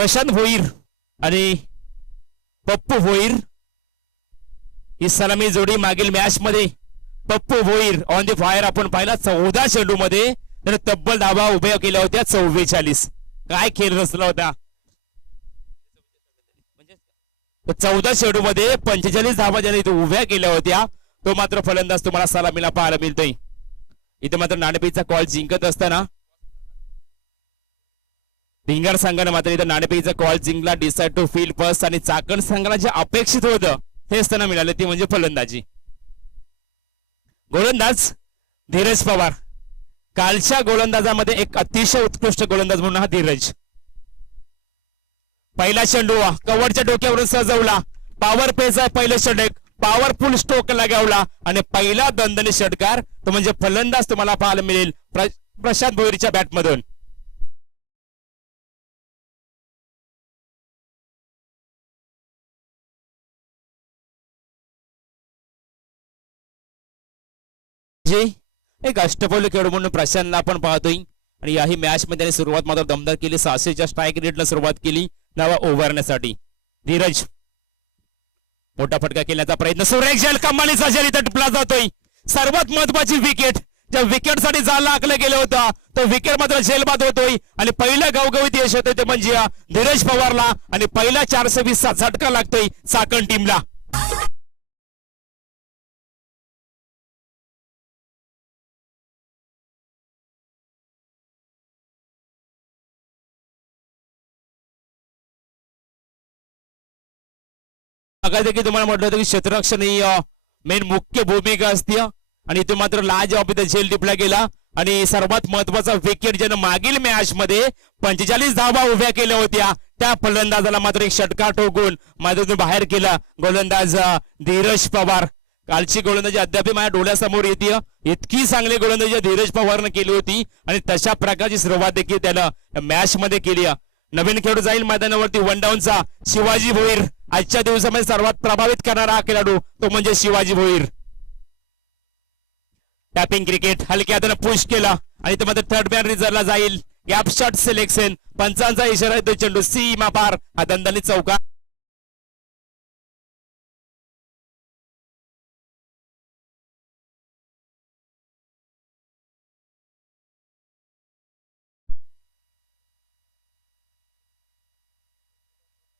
प्रशांत भोईर आणि पप्पू भोईर ही सलामी जोडी मागील मॅच मध्ये Pappu Bhoir on the fire आपण पाहिला 14 चेंडू मध्ये त्याने तब्बल धावा उभ्या केल्या होत्या 44. काय खेळ रचला होता. 14 चेंडू मध्ये 45 धावा ज्याने इथे उभ्या केल्या होत्या तो मात्र फलंदाज तुम्हाला सलामीला पाहायला मिळतोय. इथे मात्र नाणेफेकीचा कॉल जिंकत असताना भिंगार संघाने मात्र इथे नाणेफेकीचा कॉल जिंकला. डिसाइड टू फील्ड फर्स्ट आणि चाकण संघाला जे अपेक्षित होतं हेच त्यांना मिळाले ते म्हणजे फलंदाजी. गोलंदाज धीरज पवार. कालच्या गोलंदाजामध्ये एक अतिशय उत्कृष्ट गोलंदाज म्हणून हा धीरज. पहिला चेंडू कव्हरच्या डोक्यावरून सजवला. पॉवर प्लेचा पहिला षटक पॉवरफुल स्ट्रोक लगावला आणि पहिला दणदणीत षटकार तो म्हणजे फलंदाज तुम्हाला पाहायला मिळेल प्रशांत भोईरच्या बॅटमधून. एक अष्टपैलू खेळाडू म्हणून प्रशांतला आपण पाहतोय आणि याही मॅच मध्ये त्याने सुरुवात मात्र दमदार केली. 600च्या स्ट्राईक रेटला सुरुवात केली धावा उभारण्यासाठी. धीरज मोठा फटका केल्याचा प्रयत्न सुरेख जल कमालीचा जल इथं टिपला जातोय. सर्वात महत्वाची विकेट ज्या विकेट साठी जायला आखलं गेलं होतं तो विकेट मात्र झेलबाद होतोय आणि पहिलं गावगावीत यश होतंय ते म्हणजे धीरज पवारला आणि पहिला 420 चा झटका लागतोय चाकण टीमला. देखील तुम्हाला म्हटलं होतं की क्षेत्ररक्षण ही मेन मुख्य भूमिका असते आणि तो मात्र लाजवाब झेल टिपला गेला आणि सर्वात महत्वाचा विकेट ज्यानं मागील मॅच मध्ये 45 धावा उभ्या केल्या होत्या त्या फलंदाजाला मात्र एक षटकार ठोकून मैदानातून बाहेर केला गोलंदाज धीरज पवार. कालची गोलंदाजी अद्याप माझ्या डोळ्यासमोर येते. इतकी चांगली गोलंदाजी धीरज पवारनं केली होती आणि तशा प्रकारची सुरुवात देखील त्यानं मॅच मध्ये केली. नवीन खेळाडू जाईल मैदानावरती वन डाऊनचा शिवाजी भोईर. आजच्या दिवसामध्ये सर्वात प्रभावित करणारा हा खेळाडू तो म्हणजे शिवाजी भोईर. टॅपिंग क्रिकेट हलक्या हाताने पुश केला आणि तो मात्र थर्ड मॅन रिझर्वला जाईल. गॅप शॉट सिलेक्शन पंचांचा इशारा येतो. चेंडू सीमा पार हा दणदणीत चौका.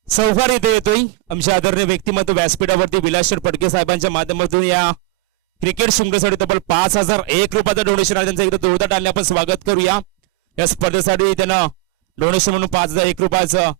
चौकार इथे येतोय. आमच्या आदरणीय व्यक्तिमत्व व्यासपीठावरती विलासशेठ फडके साहेबांच्या माध्यमातून या क्रिकेट शृंखलेसाठी तब्बल 5001 रुपयाचं डोनेशन आहे. त्यांचं एकदा जोरदार टाळ्याने आपण स्वागत करूया. या स्पर्धेसाठी त्यांना डोनेशन म्हणून 5001 रुपयाचं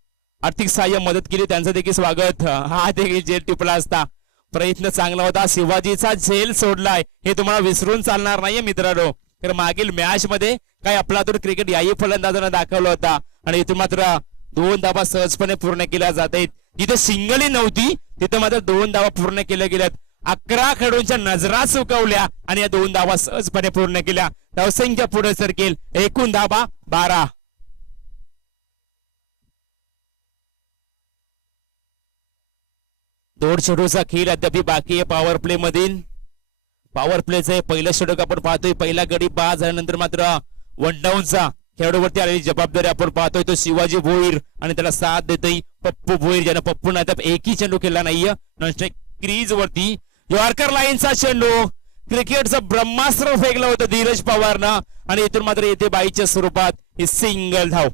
आर्थिक सहाय्य मदत केली त्यांचं देखील स्वागत. हा देखील झेल टिपला असता प्रयत्न चांगला होता. शिवाजीचा झेल सोडलाय हे तुम्हाला विसरून चालणार नाहीये मित्रांनो. तर मागील मॅच मध्ये काय आपला क्रिकेट याही फलंदाजानं दाखवला होता आणि इथून मात्र 2 धावा सहजपणे पूर्ण केल्या जात आहेत. जिथे सिंगलही नव्हती तिथे मात्र 2 धावा पूर्ण केल्या गेल्यात. 11 खेळाडूंच्या नजरा चुकवल्या आणि या 2 धावा सहजपणे पूर्ण केल्या. धावसंख्या पुढे सरकेल. एकूण धावा 12. दोन चेंडूचा खेळ अद्याप बाकी आहे पॉवर प्ले मधील. पॉवर प्लेचं पहिलं षटक आपण पाहतोय. पहिला गडी बाद झाल्यानंतर मात्र वन डाऊनचा खेळाडूवरती आलेली जबाबदारी आपण पाहतोय तो शिवाजी भोईर आणि त्याला साथ देतोय पप्पू भोईर ज्यानं पप्पून अद्याप एकही चेंडू केला नाहीये. नॉनस्ट्राईक क्रीज वरती यॉर्कर लाईनचा चेंडू क्रिकेटचं ब्रह्मास्त्र फेकलं होतं धीरज पवारनं आणि इथून मात्र येथे बाईच्या स्वरूपात ही सिंगल धाव.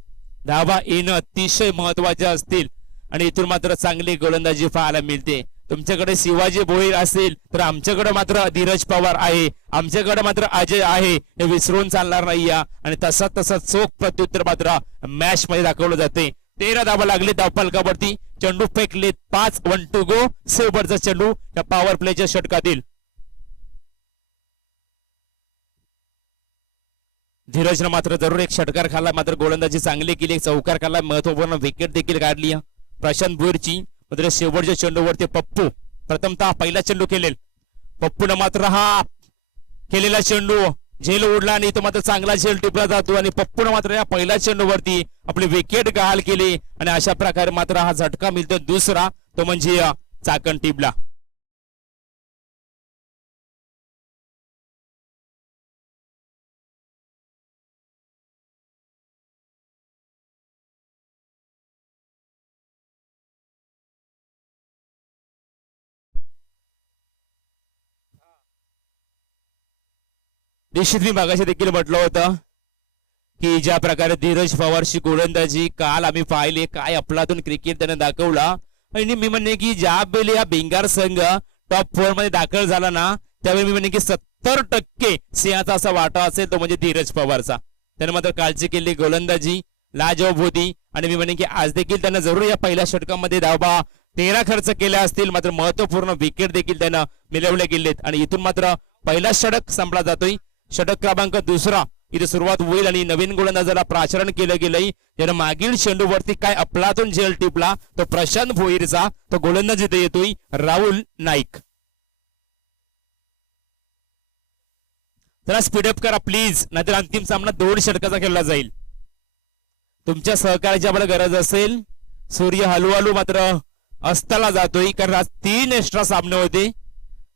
धावा येणं अतिशय महत्वाचे असतील आणि इथून मात्र चांगली गोलंदाजी पाहायला मिळते. तुमच्याकडे शिवाजी भोईर असेल तर आमच्याकडे मात्र धीरज पवार आहे. आमच्याकडे मात्र अजय आहे हे विसरून चालणार नाही. आणि तसा चोख प्रत्युत्तर मात्र मॅच मध्ये दाखवलं जाते. 13 धावा लागले धावफलकावरती. चेंडू फेकले 5 1 टू गो. सेवरचा चेंडू या पॉवर प्लेच्या षटकातील. धीरजनं मात्र जरूर एक षटकार खाल्ला मात्र गोलंदाजी चांगली केली. एक चौकार खाल्ला. महत्वपूर्ण विकेट देखील काढली प्रशांत भोईरची. मात्र शेवटच्या चेंडूवरती पप्पू प्रथमतः पहिला चेंडू केलेल. पप्पून मात्र हा केलेला चेंडू झेल उडला आणि तो मात्र चांगला झेल टिपला जातो आणि पप्पून मात्र या पहिल्या चेंडूवरती आपली विकेट गहाल केली आणि अशा प्रकारे मात्र हा झटका मिळतो दुसरा तो म्हणजे चाकण टीमला. निश्चित मी मागाशी देखील म्हटलं होतं की ज्या प्रकारे धीरज पवारची गोलंदाजी काल आम्ही पाहिले, काय अफलातून क्रिकेट त्याने दाखवला. आणि मी म्हणणे की ज्या वेळी हा भिंगार संघ टॉप 4 मध्ये दाखल झाला ना, त्यावेळी मी म्हणणे की 70% सिंहाचा असा वाटा असेल तो म्हणजे धीरज पवारचा. त्याने मात्र काळजी केली, गोलंदाजी लाजवाब होती. आणि मी म्हणणे की आज देखील त्यानं जरूर या पहिल्या षटकामध्ये धावा 13 खर्च केल्या असतील, मात्र महत्वपूर्ण विकेट देखील त्यानं मिळवले गेलेत. आणि इथून मात्र पहिला षटक संपला जातोय. षटक क्रमांक 2 इथे सुरुवात होईल आणि नवीन गोलंदाजाला प्राचरण केलं गेलंय. त्यानं मागील चेंडूवरती काय अफलातून झेल टिपला तो प्रशांत भोईरचा. तो गोलंदाज इथे येतोय राहुल नाईक. जरा स्पीडअप करा प्लीज, नाहीतर अंतिम सामना 2 षटकाचा खेळला जाईल. तुमच्या सहकार्याची आम्हाला गरज असेल. सूर्य हळूहळू मात्र अस्ताला जातोय, कारण आज 3 एक्स्ट्रा सामने होते.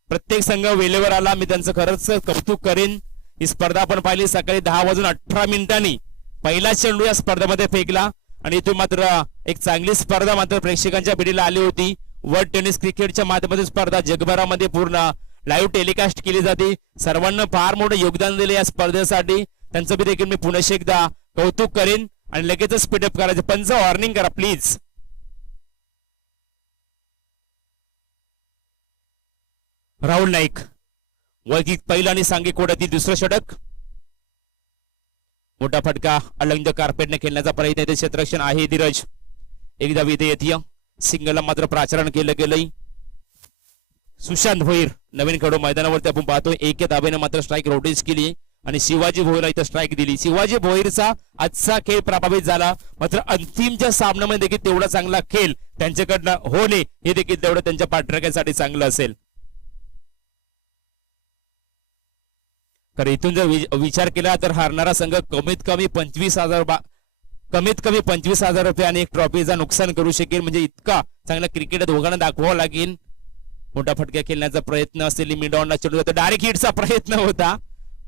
प्रत्येक संघ वेळेवर आला, मी त्यांचं खरंच कौतुक करेन. ही स्पर्धा आपण पाहिली, सकाळी 10:18 पहिला चेंडू या स्पर्धेमध्ये फेकला. आणि इथून मात्र एक चांगली स्पर्धा मात्र प्रेक्षकांच्या भेटीला आली होती. वर्ल्ड टेनिस क्रिकेटच्या माध्यमातून स्पर्धा जगभरामध्ये पूर्ण लाईव्ह टेलिकास्ट केली जाते. सर्वांना फार मोठं योगदान दिले या स्पर्धेसाठी, त्यांचं बी देखील मी पुन्हा एकदा कौतुक करेन. आणि लगेच स्पीडअप करायचं. पंच वॉर्निंग करा प्लीज. राहुल नाईक वैयक्तिक पहिलं आणि सांघिक कोड्यातील 2रं षटक. मोठा फटका अलंग कार्पेटने खेळण्याचा प्रयत्न येथे क्षेत्ररक्षण आहे धीरज. एकदा विधे येते सिंगलला मात्र प्राचरण केलं गेलंय. सुशांत भोईर नवीन खेळाडू मैदानावरती आपण पाहतोय. एके धाब्याने मात्र स्ट्राईक रोटेज केली आणि शिवाजी भोईरला इथं स्ट्राईक दिली. शिवाजी भोईरचा आजचा खेळ प्रभावित झाला, मात्र अंतिमच्या सामन्यामध्ये देखील तेवढा चांगला खेळ त्यांच्याकडनं होणे हे देखील तेवढं त्यांच्या पाठराख्यासाठी चांगलं असेल. कारण इथून जर विचार केला तर हारणारा संघ कमीत कमी 25,000 रुपये आणि एक ट्रॉफीचा नुकसान करू शकेल. म्हणजे इतका चांगला क्रिकेट दोघांना दाखवावं लागेल. मोठा फटका खेळण्याचा प्रयत्न असेल, मिडॉनला चेंडू जातो, डायरेक्ट हिटचा प्रयत्न होता.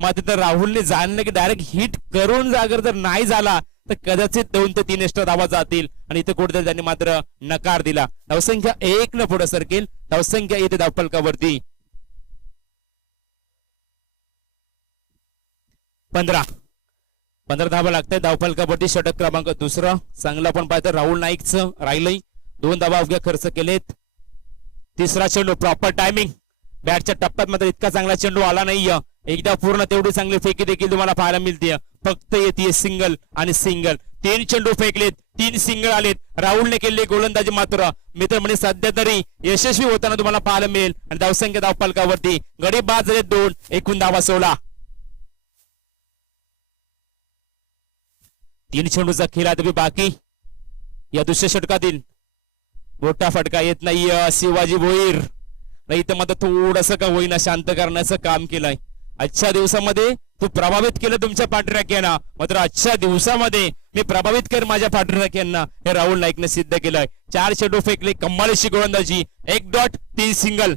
मात्र तर राहुलने जाणलं की डायरेक्ट हिट करून जर नाही झाला तर कदाचित 2 ते 3 एक्स्ट्रा धावा जातील. आणि इथे कुठेतरी त्यांनी मात्र नकार दिला. धावसंख्या 1 न पुढे सरकेल. धावसंख्या येते धावफलकावरती 15 धावा लागतात धावफलकावरती. षटक क्रमांक 2 चांगला पण पाहतो राहुल नाईकचं राहिलंय. 2 धावा अवघ्या खर्च केलेत. 3रा चेंडू प्रॉपर टायमिंग. बॅटच्या टप्प्यात मात्र इतका चांगला चेंडू आला नाहीये. एकदा पूर्ण तेवढी चांगली फेकी देखील तुम्हाला पाहायला मिळते. फक्त येते सिंगल आणि सिंगल. 3 चेंडू फेकलेत, 3 सिंगल आलेत. राहुलने केलेली गोलंदाजी मात्र मित्र म्हणजे सध्या तरी यशस्वी होताना तुम्हाला पाहायला मिळेल. आणि धावसंख्या धावफलकावरती गडी बाद झाले 2. एकूण धावा 16. 3 चेंडूचा खेळ आता बाकी या दुसऱ्या षटकातील. मोठा फटका येत नाही शिवाजी भोईर. नाही तर मात्र थोडस का होईना शांत करण्याचं काम केलंय. आजच्या दिवसामध्ये तू प्रभावित केलं तुमच्या पाठराख्यांना, मात्र आजच्या दिवसामध्ये मी प्रभावित कर माझ्या पाठराख्यांना, हे राहुल नाईकने सिद्ध केलंय. 4 चेंडू फेकले, कमालीची गोलंदाजी, 1 डॉट 3 सिंगल.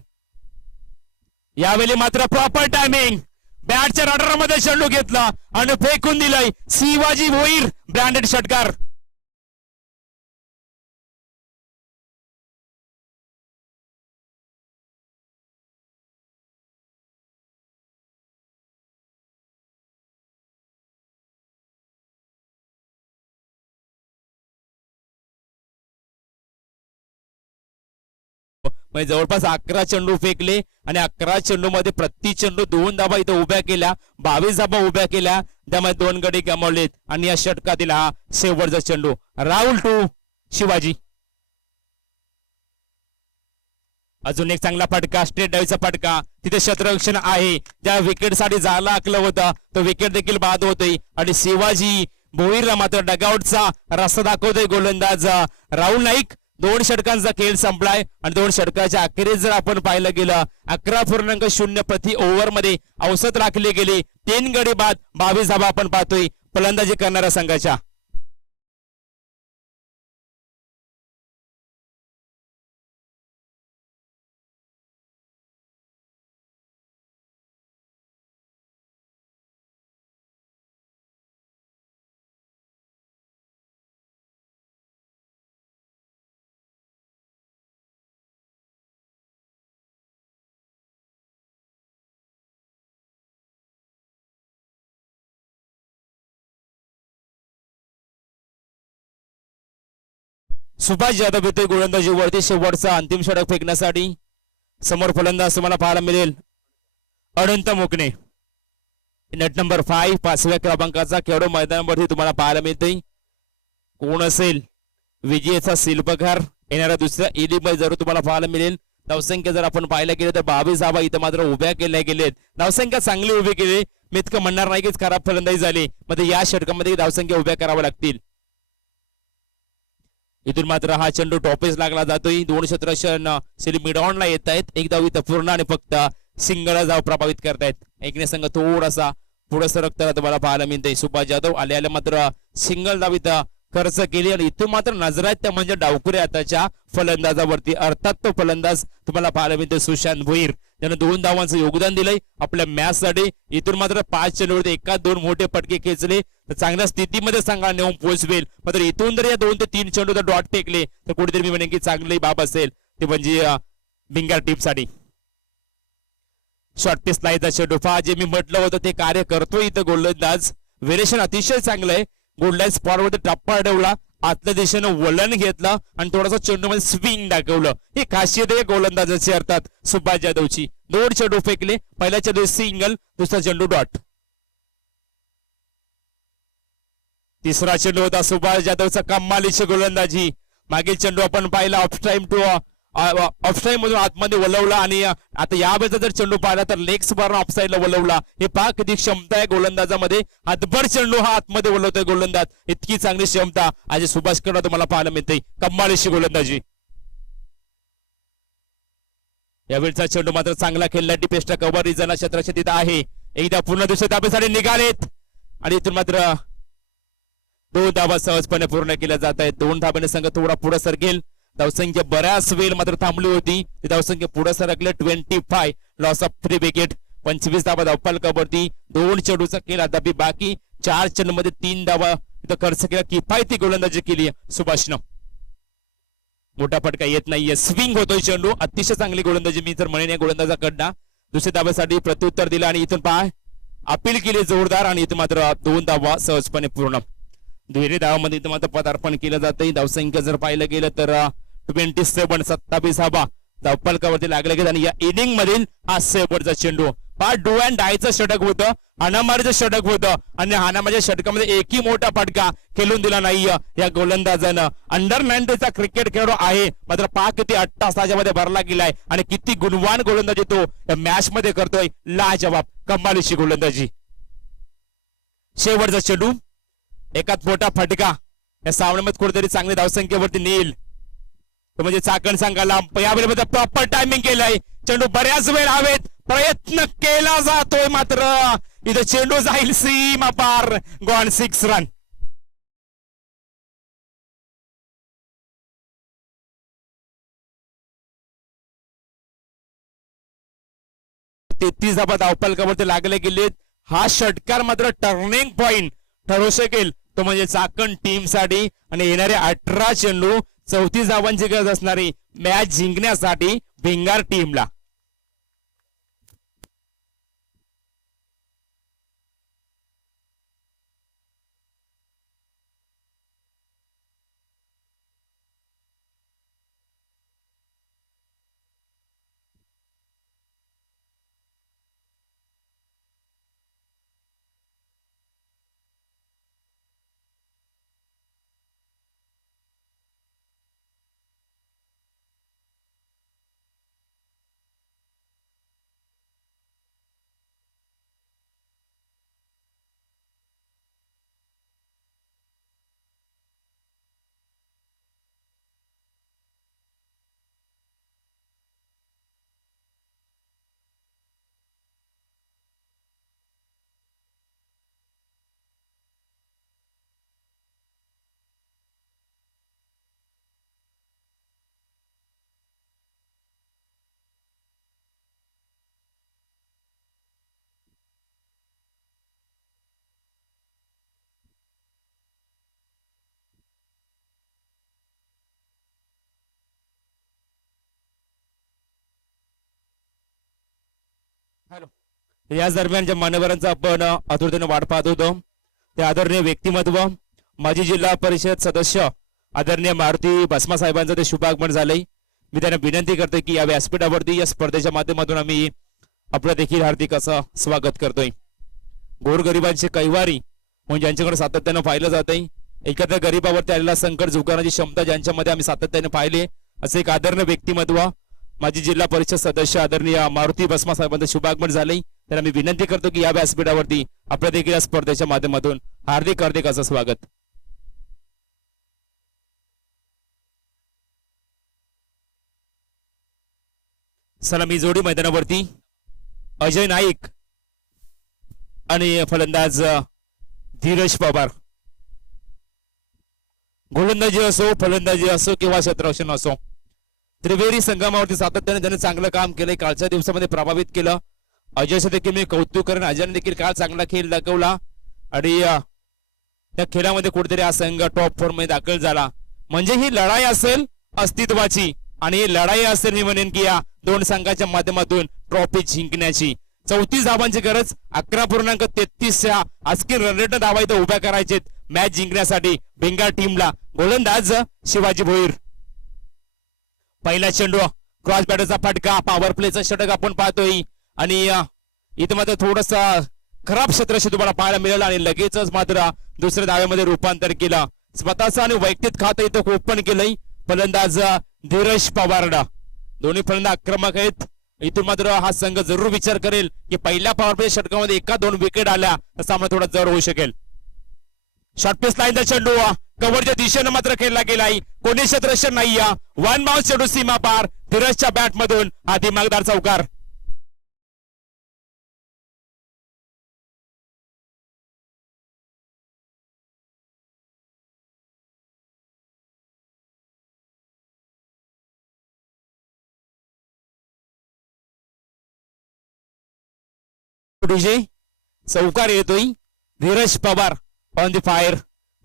यावेळी मात्र प्रॉपर टायमिंग. बॅटच्या रडारामध्ये चेंडू घेतला आणि फेकून दिलाय शिवाजी भोईर, ब्रँडेड षटकार. म्हणजे जवळपास 11 चेंडू फेकले आणि 11 चेंडू मध्ये प्रति चेंडू 2 धाबा इथं उभ्या केल्या, 22 धाबा उभ्या केल्या, त्यामुळे 2 गडी गमावलेत. आणि या षटकातील हा शेवटचा चेंडू. राहुल 2 शिवाजी. अजून एक चांगला फटका, स्ट्रेट डावीचा फटका. तिथे क्षेत्ररक्षण आहे, त्या विकेट साठी जायला आखलं होतं, तो विकेट देखील बाद होतोय. आणि शिवाजी भोईरला मात्र डगआउटचा रस्ता दाखवतोय गोलंदाज राहुल नाईक. 2 षटकांचा खेळ संपलाय आणि 2 षटकाच्या अखेरीस जर आपण पाहिलं गेलं 11.0 प्रति ओव्हर मध्ये औसत राखले गेले. 3 गडी बाद, 22 धावा आपण पाहतोय फलंदाजी करणाऱ्या संघाच्या. सुभाष जाधव येतोय गोलंदाजीवरती शेवटचा अंतिम षटक फेकण्यासाठी. समोर फलंदाज तुम्हाला पाहायला मिळेल अनंत मुकणे, नेट नंबर 5 5व्या क्रमांकाचा खेळाडू मैदानावरती तुम्हाला पाहायला मिळतोय. कोण असेल विजयचा शिल्पकार येणाऱ्या दुसऱ्या इनिंगमध्ये जरूर तुम्हाला पाहायला मिळेल. धावसंख्या जर आपण पाहायला गेले तर 22 धावा इथं मात्र उभ्या केल्या गेलेत. धावसंख्या चांगली उभी केली, मी इतकं म्हणणार नाही की खराब फलंदाजी झाली, मध्ये या षटकामध्ये धावसंख्या उभ्या कराव्या लागतील. इथून मात्र हा चेंडू टॉपेस लागला जातोय. 2 क्षेत्ररक्षण मिड ऑनला येत आहेत. एक धाव इथं पूर्ण आणि फक्त सिंगल धाव प्रभावित करतायत. एकने संघ थोडासा पुढे सरकताना तुम्हाला पाहायला मिळतंय. सुभाष जाधव आले मात्र सिंगल धाव इथं खर्च केली आणि इथून मात्र नजर आहेत त्या म्हणजे डावखुरे हाताच्या फलंदाजावरती. अर्थात तो फलंदाज तुम्हाला पाहायला मिळतोय सुशांत भोईर, त्यानं 2 धावांचं योगदान दिलंय आपल्या मॅच साठी. इथून मात्र 5 चेंडूवरती एका 2 मोठे फटके खेचले तर चांगल्या स्थितीमध्ये संघाला नेऊन पोहोचवेल. मात्र इथून जर या 2 ते 3 चेंडू जर डॉट टेकले तर कुठेतरी मी म्हणेन की चांगली बाब असेल ते म्हणजे भिंगार टीम साठी. शॉर्ट पिच लाईचा चेंडू पहा, जे मी म्हटलं होतं ते कार्य करतोय इथं गोलंदाज. व्हेरिएशन अतिशय चांगलं आहे. गोलंदाज स्पॉटवरती टप्पा अडवला, आतल्या दिशेनं वलन घेतलं आणि थोडासा चेंडू मध्ये स्विंग दाखवलं. ही खासियत आहे गोलंदाजाची अर्थात सुभाष जाधवची. 2 चेंडू फेकले, पहिला चेंडू सिंगल, दुसरा चेंडू डॉट. तिसरा चेंडू होता सुभाष जाधवचा कमालीची गोलंदाजी. मागील चेंडू आपण पाहिला ऑफ टाइम मधून आतमध्ये वळवला आणि आता यावेळेचा जर चेंडू पाहिला तर लेग्स बारनं ऑफ साईडला वळवला. हे पहा किती क्षमता आहे गोलंदाजामध्ये. हातभर चेंडू हा आतमध्ये वळवतोय गोलंदाज, इतकी चांगली क्षमता आज सुभाष कडे तुम्हाला पाहायला मिळते. कमालीची गोलंदाजी. यावेळचा चेंडू मात्र चांगला खेळला. डिपेस्टा कव्हर रिझनला क्षेत्राच्या तिथं आहे. एकदा पुन्हा दुसऱ्या धाब्यासाठी निघालेत आणि इथून मात्र 2 धावा सहजपणे पूर्ण केल्या जात आहेत. 2 धाब्याने संघ थोडा पुढे सरकेल. धावसंख्या बऱ्याच वेळ मात्र थांबली होती, धावसंख्या पुढे सरकले. 25 लॉस ऑफ 3 विकेट. 25 धावा धावफलकावरती. 2 चेंडूचा केला अद्याप बाकी. 4 चेंडूमध्ये 3 धावा इथं खर्च केला. किफायती गोलंदाजी केली सुभाषनं. मोठा फटका येत नाहीये, स्विंग होतोय चेंडू. अतिशय चांगली गोलंदाजी मी तर म्हणेन या गोलंदाजाकडनं. दुसऱ्या धाब्यासाठी प्रत्युत्तर दिलं आणि इथून पहा अपील केली जोरदार आणि इथं मात्र 2 धावा सहजपणे पूर्ण. दुहेरी धावामध्ये इथं मात्र पदार्पण केलं जाते. धावसंख्या जर पाहिलं गेलं तर 27 धावा धावफलकावरती लागले गेले आणि या इनिंग मधील हा शेवटचा चेंडू पहा. डू अँड डायचं षटक होतं, हाणामारीचं षटक होतं आणि हाणामारीच्या षटकामध्ये एकही मोठा फटका खेळून दिला नाही या गोलंदाजानं. अंडर 19चा क्रिकेट खेळाडू आहे, मात्र पहा किती 8 तास त्याच्यामध्ये भरला गेलाय आणि किती गुणवान गोलंदाजी तो या मॅच मध्ये करतोय. लाजवाब कमालीची गोलंदाजी. शेवटचा चेंडू, एकात मोठा फटका या सामन्यामध्ये कुठेतरी चांगली धावसंख्येवरती नेईल तो म्हणजे चाकण संघाला. यावेळी प्रॉपर टायमिंग केलंय. चेंडू बऱ्याच वेळ हवेत प्रयत्न केला जातोय, मात्र इथं चेंडू जाईल सीमा पार. Gone 6 run. तेहतीस धावा धावफलकावरती लागले गेलेत. हा षटकार मात्र टर्निंग पॉइंट ठरू शकेल तो म्हणजे चाकण टीम साठी आणि येणारे 18 चेंडू 34 धावांची गरज असणारी मॅच जिंकण्यासाठी भिंगार टीमला. याच दरम्यान ज्या मान्यवरांचा आपण आतुरतेने वाट पाहत होतो ते आदरणीय व्यक्तिमत्व माजी जिल्हा परिषद सदस्य आदरणीय मारुती भस्मा साहेबांचं ते शुभागमन झालंय. मी त्यांना विनंती करतोय की या व्यासपीठावरती या स्पर्धेच्या माध्यमातून आम्ही आपलं देखील हार्दिक असं स्वागत करतोय. गोरगरिबांचे कैवारी म्हणून ज्यांच्याकडे सातत्यानं पाहिलं जातंय, एखाद्या गरीबावरती आलेला संकट झुगारण्याची क्षमता ज्यांच्यामध्ये आम्ही सातत्याने पाहिले, असे एक आदरणीय व्यक्तिमत्व माजी जिल्हा परिषद सदस्य आदरणीय मारुती भस्मा साहेबांचं शुभागमन झालंय. तर आम्ही विनंती करतो की या व्यासपीठावरती आपल्या देखील या स्पर्धेच्या माध्यमातून हार्दिक हार्दिक असं स्वागत. सलामी जोडी मैदानावरती अजय नाईक आणि फलंदाज धीरज पवार. गोलंदाजी असो, फलंदाजी असो किंवा क्षेत्ररक्षण असो, त्रिवेणी संगमावरती सातत्याने त्याने चांगलं काम केलंय. कालच्या दिवसामध्ये प्रभावित केलं. अजयचं देखील मी कौतुक करेन. अजयने देखील काल चांगला खेळ दाखवला आणि त्या खेळामध्ये कुठेतरी हा संघ टॉप 4 मध्ये दाखल झाला. म्हणजे ही लढाई असेल अस्तित्वाची आणि ही लढाई असेल मी म्हणेन की या दोन संघाच्या माध्यमातून ट्रॉफी जिंकण्याची. 34 धावांची गरज, 11.33 आजकी रनरेट धावा इथं उभ्या करायचे मॅच जिंकण्यासाठी बेंगाल टीमला. गोलंदाज शिवाजी भोईर. पहिला चेंडू क्रॉस बॅटरचा फटका, पॉवर प्लेचा षटक आपण पाहतोय आणि इथं मात्र थोडसा खराब क्षेत्रशी तुम्हाला पाहायला मिळेल आणि लगेचच मात्र दुसऱ्या धाव्यामध्ये रूपांतर केलं. स्वतःचं आणि वैयक्तिक खातं इथं ओपन केलंय फलंदाज धीरज पवारला. दोन्ही फलंदाज आक्रमक आहेत. इथून मात्र हा संघ जरूर विचार करेल की पहिल्या पॉवर प्ले षटकामध्ये 1-2 विकेट आल्या तर सामना थोडा जड होऊ शकेल. शॉर्ट पिच लाईनचा चेंडू कव्हरच्या दिशेनं मात्र खेळला गेलाय. कोणी क्षेत्ररक्षण नाही. वन बाउन्स चेंडू सीमा पार. धीरजच्या बॅट मधून हा दिमागदार चौकार. चौकार येतोय. Dheeraj Pawar on the fire.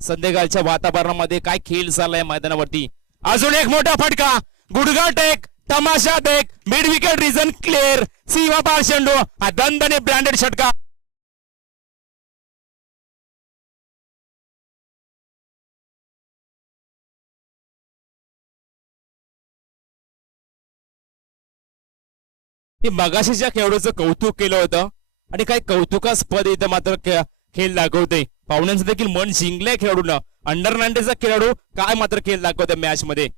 संध्याकाळच्या वातावरणामध्ये काय खेळ चाललाय मैदानावरती. अजून एक मोठा फटका, गुडघा टेक, तमाशा टेक, मिड विकेट रिझन क्लिअर. सीमा पार चेंडू, हा दणदणे ब्रँडेड षटका. मगाशीच्या खेळाडूचं कौतुक केलं होतं आणि काही कौतुकास्पद इथं मात्र खेळ दाखवते. पाहुण्यांचं देखील मन जिंकलंय खेळाडूंना. अंडर 19चा खेळाडू काय मात्र खेळ दाखवतोय मॅच मध्ये.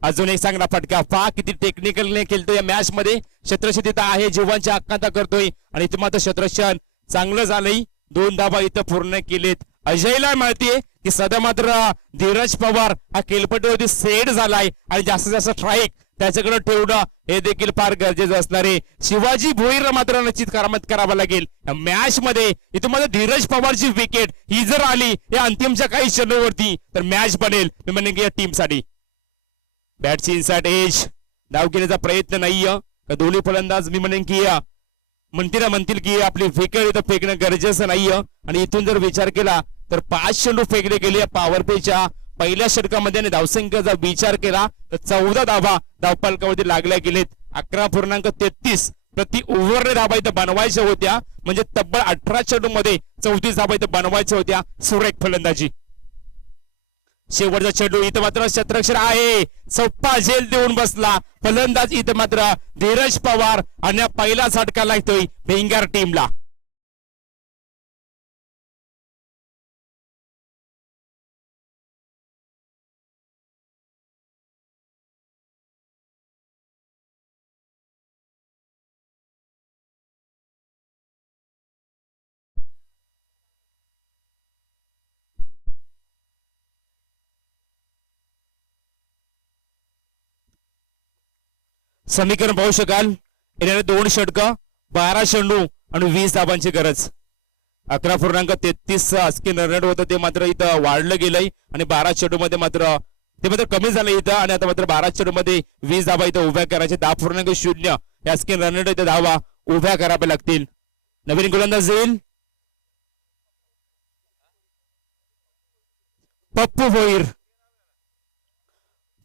अजून एक चांगला फटका, पहा किती टेक्निकलने खेळतोय या मॅच मध्ये. क्षेत्ररक्षण इथं आहे, जीवांची आकांक्षा करतोय आणि इथं मात्र क्षेत्ररक्षण चांगलं झालंय. 2 धावा इथं पूर्ण केलेत. अजयला माहितीये की सध्या मात्र धीरज पवार हा खेळपट्टीवरती सेट झालाय आणि जास्तीत जास्त स्ट्राईक त्याच्याकडे ठेवणं हे देखील फार गरजेचं असणार आहे. शिवाजी भोईर मात्र निश्चित करामत करावा लागेल मॅच मध्ये. इथं मात्र धीरज पवारची विकेट ही जर आली या अंतिमच्या काही चेंडूवरती तर मॅच बनेल मी म्हणेन की या टीम साठी. बॅटची इनसाइड एज, धाव घेण्याचा प्रयत्न नाहीये. दोन्ही फलंदाज मी म्हणेन की म्हणतील की आपली विकेट इथं फेकणं गरजेचं नाहीये. आणि इथून जर विचार केला तर 5 चेंडू फेकले गेले पॉवर प्लेच्या पहिल्या षटकामध्ये आणि धावसंख्येचा विचार केला तर 14 धावा धावफलकावरती लागल्या गेलेत. 11.33 प्रति ओव्हरने धावा इथं बनवायच्या होत्या. म्हणजे तब्बल 18 चेंडू मध्ये 34 धावा इथं बनवायच्या होत्या. सुरेख फलंदाजी. शेवटचा चेंडू इथं मात्र क्षेत्ररक्षण आहे, सोप्पा झेल देऊन बसला फलंदाज इथं मात्र धीरज पवार आणि पहिला झटका लागतोय बेंगार टीमला. समीकरण पाहू शकाल. येणारे 2 षटकं, 12 चेंडू आणि 20 धावांची गरज. 11.33 स्किन रन होतं ते मात्र इथं वाढलं गेलंय आणि 12 चेंडू मध्ये मात्र ते मात्र कमी झालं इथं. आणि आता मात्र 12 चेंडू मध्ये 20 धावा इथं उभ्या करायचे. 10.0 या स्किन रन इथं धावा उभ्या कराव्या लागतील. नवीन गोलंदाज येईल पप्पू भोईर.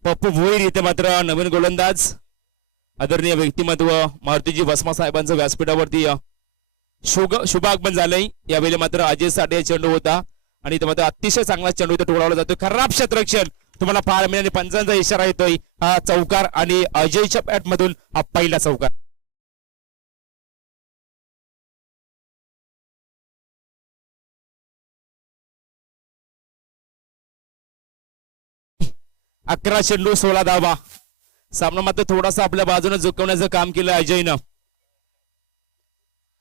पप्पू भोईर इथे मात्र नवीन गोलंदाज. आदरणीय व्यक्तिमत्व मारुतीजी भस्मा साहेबांचं व्यासपीठावरती शुभागमन झालंय. यावेळी मात्र अजय साठे चेंडू होता आणि इथं मात्र अतिशय चांगला चेंडू इथं टोळावला जातो. खराब क्षेत्ररक्षण तुम्हाला पाहायला मिळेल. पंचांचा इशारा येतोय. हा चौकार आणि अजयच्या बॅट मधून हा पहिला चौकार. अकरा चेंडू 16 धावा. सामना मात्र थोडासा आपल्या बाजूने झुकवण्याचं काम केलं अजयनं.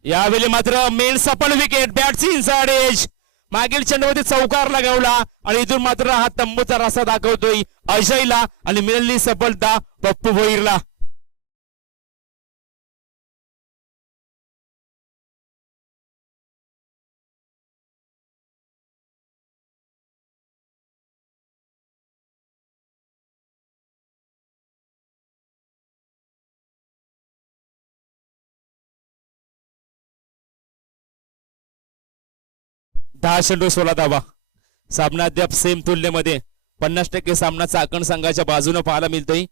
यावेळी मात्र मेन सफल विकेट. बॅटची inside age. मागील चेंडूमध्ये चौकार लगावला आणि इथून मात्र हा तंबूचा रस्ता दाखवतोय अजयला आणि मिळालेली सफलता पप्पू भोईरला. दहा चेंडू 16 धावा. सामना अद्याप सेम तुलनेमध्ये 50% सामना चाकण संघाच्या बाजूने पाहायला मिळतोय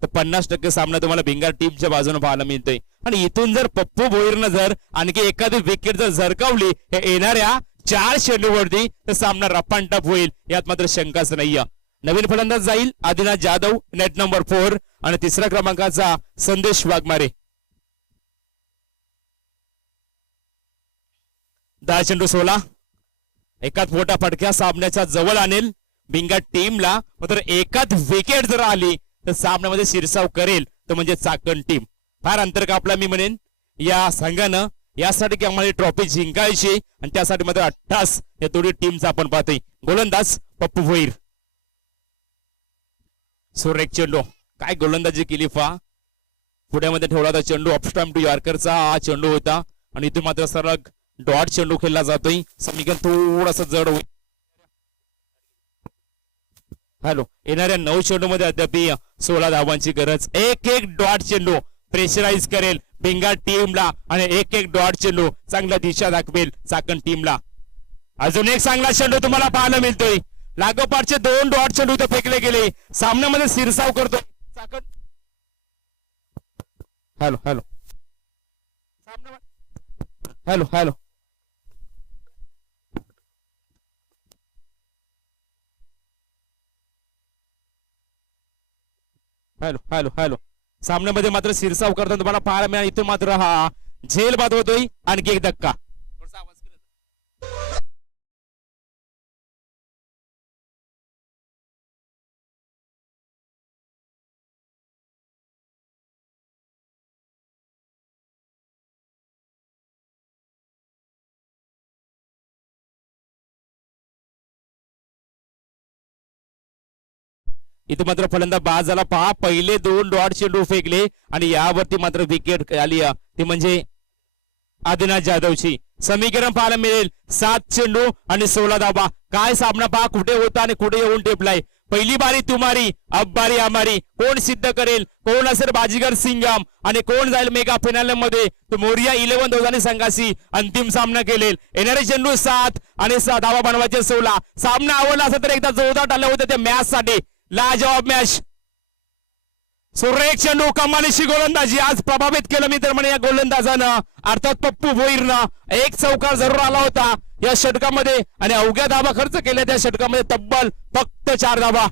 तर 50% सामना तुम्हाला भिंगार टीमच्या बाजूने पाहायला मिळतोय. आणि इथून जर पप्पू भोईरनं जर आणखी एखादी विकेट जर झरकावली हे येणाऱ्या 4 चेंडूवरती तर सामना रपांटप होईल, यात मात्र शंकाच नाहीये. नवीन फलंदाज जाईल आदिनाथ जाधव, नेट नंबर 4 आणि तिसऱ्या क्रमांकाचा संदेश वाघमारे. 10 चेंडू 16. एकाच मोठा फटक्या सामन्याच्या जवळ आणेल भिंगार टीमला. मात्र एकाच विकेट जर आली तर सामन्यामध्ये शिरसाव करेल तर म्हणजे चाकण टीम. फार अंतर कापला मी म्हणेन या संघानं. यासाठी की आम्हाला ट्रॉफी जिंकायची आणि त्यासाठी मात्र 88 या दोन्ही टीमचा आपण पाहतोय. गोलंदाज पप्पू भोईर. सुरेख चेंडू. काय गोलंदाजी केली फा. पुढ्यामध्ये ठेवला होता चेंडू. ऑफस्टॉम टू यॉर्करचा हा चेंडू होता आणि इथून मात्र सरळ डॉट चेंडू खेळला जातोय. समीकरण थोडासा जड होईल. हॅलो. येणाऱ्या 9 चेंडू मध्ये अद्याप 16 धावांची गरज. एक डॉट चेंडू प्रेशराईज करेल भिंगार टीमला आणि एक डॉट चेंडू चांगला दिशा दाखवेल चाकण टीमला. अजून एक चांगला चेंडू तुम्हाला पाहायला मिळतोय. लागोपाठचे 2 डॉट चेंडू इथे फेकले गेले. सामन्यामध्ये शिरसाव करतोय Chakan. Hello hello hello hello hello hello hello. सामन्यामध्ये मात्र शिरसाव करताना तुम्हाला पाहायला मिळाला. इथून मात्र हा झेल बाद होतोय. आणखी एक धक्का. इथे मात्र फलंदाज बाद झाला. पहा पहिले 2 डॉट चेंडू फेकले आणि यावरती मात्र विकेट आली ती म्हणजे आदिनाथ जाधवची. समीकरण पाहायला मिळेल 7 चेंडू आणि 16 धावा. काय सामना पहा कुठे होता आणि कुठे येऊन टेपलाय. पहिली बारी तुम्हारी अब बारी हमारी. कोण सिद्ध करेल, कोण असेल बाजीगर सिंगम आणि कोण जाईल मेगा फायनल मध्ये. तो मोरिया 11 दोघांनी संघाशी अंतिम सामना केलेल. येणारे चेंडू 7 आणि धावा बनवायचे 16. सामना आवडला असं तर एकदा जोरदार आलं होतं त्या मॅच साठी. लाजवाब मॅच. सुरेख चेंडू कमालीची गोलंदाजी आज प्रभावित केलं मी तर म्हणे या गोलंदाजानं अर्थात पप्पू भोईरनं. एक चौकार जरूर आला होता या षटकामध्ये आणि अवघ्या धावा खर्च केल्या त्या षटकामध्ये. तब्बल फक्त 4 धावा.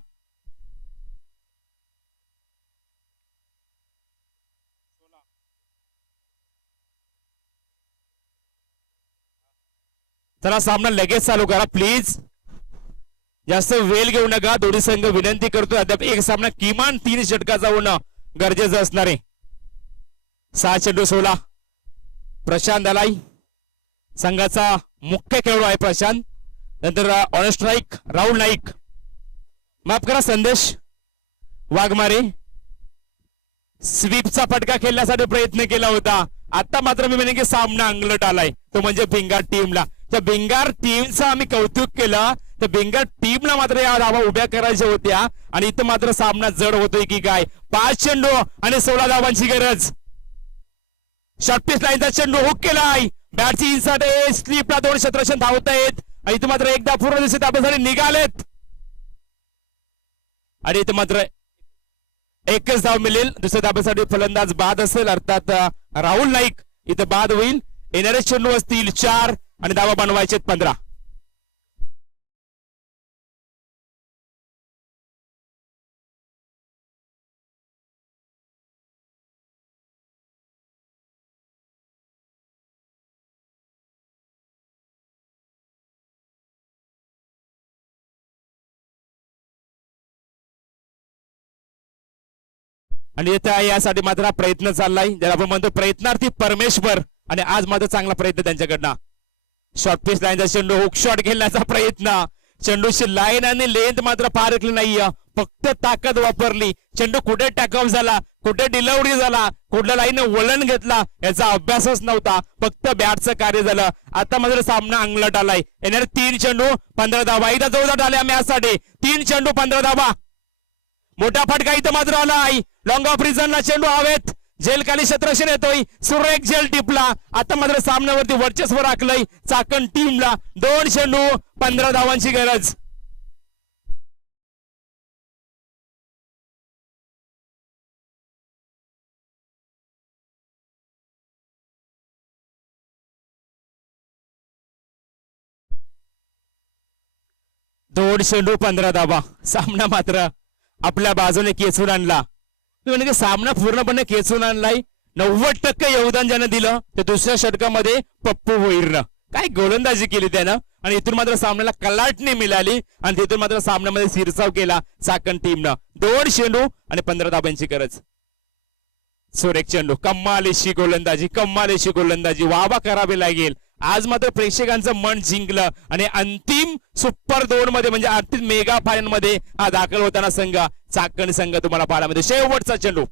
चला सामना लगेच चालू करा प्लीज. जास्त वेळ घेऊ नका. दोन्ही संघ विनंती करतोय अद्याप एक सामना किमान 3 षटकाचा होणं गरजेचं असणार आहे. 6 चेंडू 16. प्रशांत दलाई संघाचा मुख्य खेळाडू आहे प्रशांत. नंतर ऑन स्ट्राईक राहुल नाईक. माफ करा संदेश वाघमारे. स्वीपचा फटका खेळण्यासाठी प्रयत्न केला होता. आता मात्र मी म्हणेन की सामना अंगलट आलाय तो म्हणजे भिंगार टीमला. त्या भिंगार टीमचं आम्ही कौतुक केलं. तर भिंगार टीमला मात्र या धावा उभ्या करायच्या होत्या आणि इथं मात्र सामना जड होतोय की काय. 5 चेंडू आणि 16 धावांची गरज. शॉर्टपिच लाईनचा चेंडू हुक केलाय. बॅटची इनसाइड स्लिपला 2 क्षेत्ररक्षण धावतायत आणि इथं मात्र एकदा पूर्ण दिवशी धाब्यासाठी निघालेत आणि इथं मात्र एकच धाव मिळेल. दुसऱ्या धाब्यासाठी फलंदाज बाद असेल अर्थात राहुल नाईक इथं बाद होईल. येणारे चेंडू असतील 4 आणि धावा बनवायचे 15. आणि यासाठी मात्र हा प्रयत्न चाललाय, ज्याला आपण म्हणतो प्रयत्नार्थी परमेश्वर. आणि आज मात्र चांगला प्रयत्न त्यांच्याकडनं. शॉर्ट पिच लाईनचा चेंडू, हुक शॉट खेळण्याचा प्रयत्न. चेंडूची लाईन आणि लेंथ मात्र पारखली नाहीये, फक्त ताकद वापरली. चेंडू कुठे टॅकअप झाला, कुठे डिलिव्हरी झाला, कुठल्या लाईनने वळण घेतला याचा अभ्यासच नव्हता, फक्त बॅटचं कार्य झालं. आता मात्र सामना अंगलट आलाय. येणार 3 चेंडू 15 धावा. एकदा जोरदार आल्या मॅचसाठी 3 चेंडू 15 धावा. मोठा फटका इथं मात्र आला आहे. लॉंग ऑफ रिझनला चेंडू हवेत, जेल खाली क्षेत्ररक्षण येतोय, सुरेख झेल टिपला. आता मात्र सामन्यावरती वर्चस्व राखलंय चाकण टीमला. 2 चेंडू 15 धावांची गरज. दोन चेंडू 15 धावा. सामना मात्र आपल्या बाजूने खेचून आणला. म्हणजे सामना पूर्णपणे खेचून आणलाय. 90% योगदान ज्यानं दिलं ते दुसऱ्या षटकामध्ये पप्पू भोईरनं. काय गोलंदाजी केली त्यानं, आणि इथून मात्र सामन्याला कलाटणी मिळाली आणि तिथून मात्र सामन्यामध्ये शिरसाव केला चाकण टीमनं. 2 चेंडू आणि 15 धाब्यांची गरज. सुरेख चेंडू, कम्मालीची गोलंदाजी, कम्मालीची गोलंदाजी. वाह करावी लागेल. आज मात्र प्रेक्षकांचं मन जिंकलं आणि अंतिम सुपर 2 मध्ये म्हणजे अंतिम मेगा फायनल मध्ये हा दाखल होताना संघ चाकण संघ तुम्हाला पाहायला मिळतो. शेवटचा चेंडू,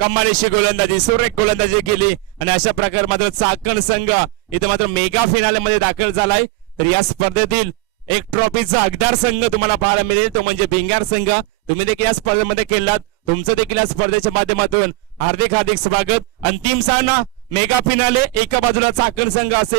कमालीची गोलंदाजी, सुरेख गोलंदाजी केली आणि अशा प्रकारे मात्र चाकण संघ इथे मात्र मेगा फिनाले मध्ये दाखल झालाय. तर या स्पर्धेतील एक ट्रॉफीचा हकदार संघ तुम्हाला पाहायला मिळेल, तो म्हणजे भिंगार संघ. तुम्ही देखील या स्पर्धेमध्ये खेळलात, तुमचं देखील या स्पर्धेच्या माध्यमातून हार्दिक हार्दिक स्वागत. अंतिम सामना मेगा फिनाले, एका बाजूला चाकण संघ असेल